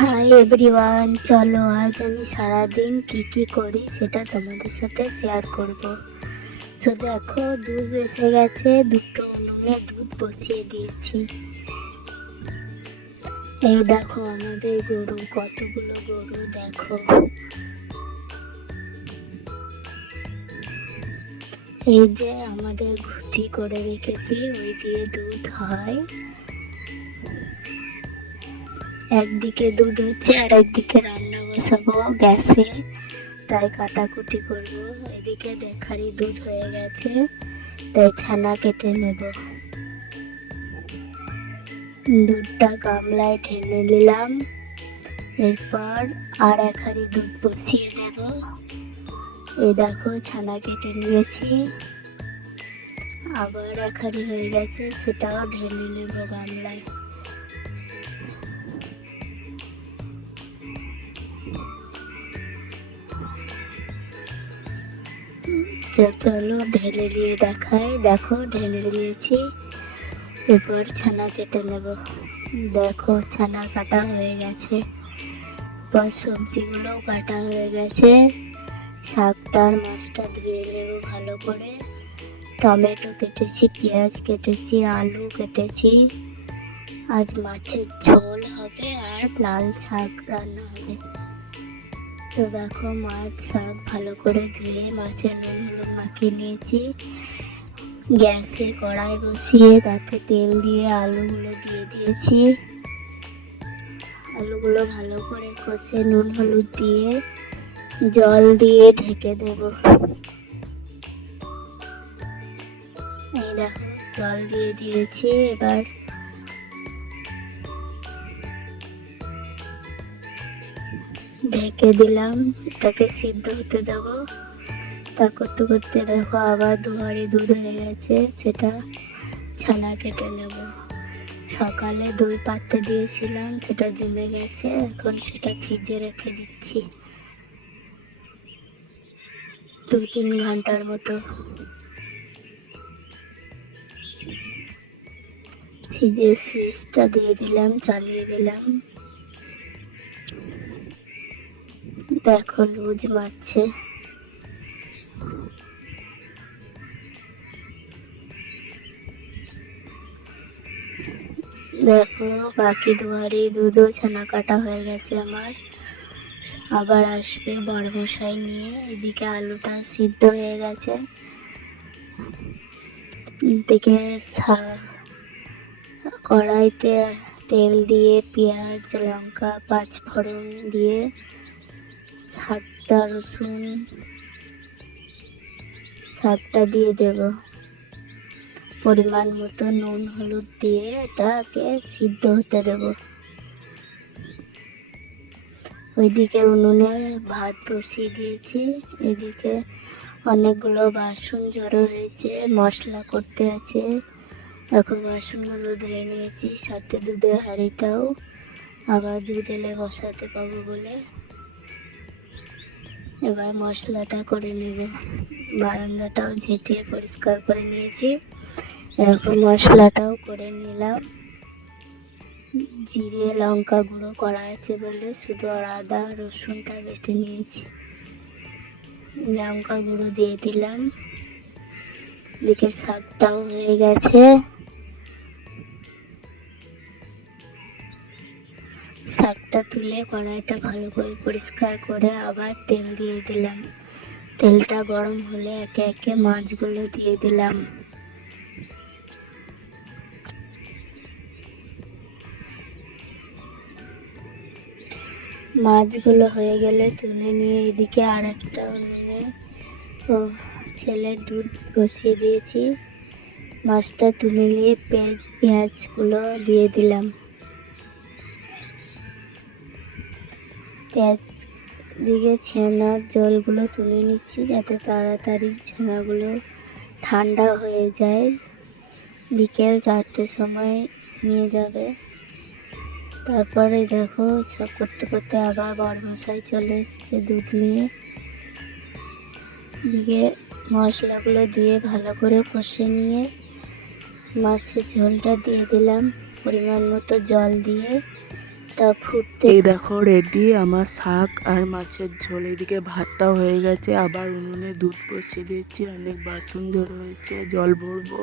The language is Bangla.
হাই এভরিওয়ান, চলো আজ আমি সারাদিন কি করি সেটা তোমাদের সাথে শেয়ার করব। তো দেখো, দুধ এসে গেছে, দুটো উনুনে দুধ বসিয়ে দিয়েছি। এই দেখো আমাদের গরু, কতগুলো গরু দেখো। এই যে আমাদের ঘুটি করে রেখেছি, ওই দিয়ে দুধ হয়। একদিকে দুধ হচ্ছে আর একদিকে রান্না বসাবো গ্যাসে, তাই কাটাকুটি করবো। এদিকে দেখারি দুধ হয়ে গেছে, তাই ছানা কেটে নেব। দুধটা গামলায় ঢেলে নিলাম, এরপর আর এক হাঁড়ি দুধ বসিয়ে দেব। এই দেখো ছানা কেটে নিয়েছি, আবার এক হাঁড়ি হয়ে গেছে, সেটাও ঢেলে নেব গামলায়। চলো ঢেলে দিয়ে দেখাই। দেখো ঢেলে দিয়েছি, এরপর ছানা কেটে নেব। দেখো ছানা কাটা হয়ে গেছে, এরপর সবজিগুলোও কাটা হয়ে গেছে। শাকটা আর মাছটা ধুয়ে নেব ভালো করে। টমেটো কেটেছি, পেঁয়াজ কেটেছি, আলু কেটেছি। আজ মাছের ঝোল হবে আর লাল শাক রান্না হবে। তো দেখো মাছ শাক ভালো করে ধুয়ে মাছের নুন হলুদ মাখিয়ে নিয়েছি। গ্যাসে কড়াই বসিয়ে তাতে তেল দিয়ে আলুগুলো দিয়ে দিয়েছি। আলুগুলো ভালো করে কষে নুন হলুদ দিয়ে জল দিয়ে ঢেকে দেব। এই দেখো জল দিয়ে দিয়েছি, এবার ঢেকে দিলাম, এটাকে সিদ্ধ হতে দেব। তা করতে করতে দেখো আবার দু হাঁড়ি দুধ হয়ে গেছে, সেটা ছানা কেটে নেব। সকালে দই পাততে দিয়েছিলাম, সেটা জমে গেছে, এখন সেটা ফ্রিজে রেখে দিচ্ছি 2-3 ঘন্টার মতো। ফ্রিজের সুইচটা দিয়ে দিলাম, চালিয়ে দিলাম। দেখো লুজ মারছে। দেখো বাকি 2 হাঁড়ি দুধও ছানা কাটা হয়ে গেছে আমার। আবার আসবে বড়মশাই নিয়ে। এদিকে আলুটা সিদ্ধ হয়ে গেছে, এদিকে কড়াইতে তেল দিয়ে পেঁয়াজ লঙ্কা 5 ফোড়ন দিয়ে 7টা রসুন, শাকটা দিয়ে দেব। পরিমাণ মতো নুন হলুদ দিয়ে এটাকে সিদ্ধ হতে দেব। ওইদিকে উনুনে ভাত বসিয়ে দিয়েছি, এদিকে অনেকগুলো বাসন জড়ো হয়েছে, মশলা করতে আছে। এখন বাসনগুলো ধুয়ে নিয়েছি, সাথে দুধের হাঁড়িটাও, আবার দুধ এলে বসাতে পাবো বলে। এবার মশলাটা করে নেব। বারান্দাটাও ঝেঁটিয়ে পরিষ্কার করে নিয়েছি, এখন মশলাটাও করে নিলাম। জিরে লঙ্কা গুঁড়ো করা আছে বলে শুধু আদা রসুনটা বেটে নিয়েছি। লঙ্কা গুঁড়ো দিয়ে দিলাম। এদিকে শাকটাও হয়ে গেছে, শাকটা তুলে কড়াইটা ভালো করে পরিষ্কার করে আবার তেল দিয়ে দিলাম। তেলটা গরম হলে একে একে মাছগুলো দিয়ে দিলাম। মাছগুলো হয়ে গেলে তুলে নিয়ে এদিকে আর একটা উনুনে ছেলের দুধ বসিয়ে দিয়েছি। মাছটা তুলে নিয়ে পেঁয়াজগুলো দিয়ে দিলাম। পেঁয়াজ দিকে ছানার জলগুলো তুলে নিচ্ছি, যাতে তাড়াতাড়ি ছানাগুলো ঠান্ডা হয়ে যায়। বিকেল 4টের সময় নিয়ে যাবে। তারপরে দেখো সব করতে করতে আবার বড়মশাই চলে এসছে দুধ নিয়ে। দিয়ে মশলাগুলো দিয়ে ভালো করে কষে নিয়ে মাছের ঝোলটা দিয়ে দিলাম। পরিমাণ মতো জল দিয়ে ঝোলটা ফুটতে এই দেখো রেডি আমার শাক আর মাছের ঝোল। এদিকে ভাতটা হয়ে গেছে, আবার উনুনে দুধ বসিয়ে দিয়েছি, অনেক বাসন জড়ো হয়েছে, জল ভরবো।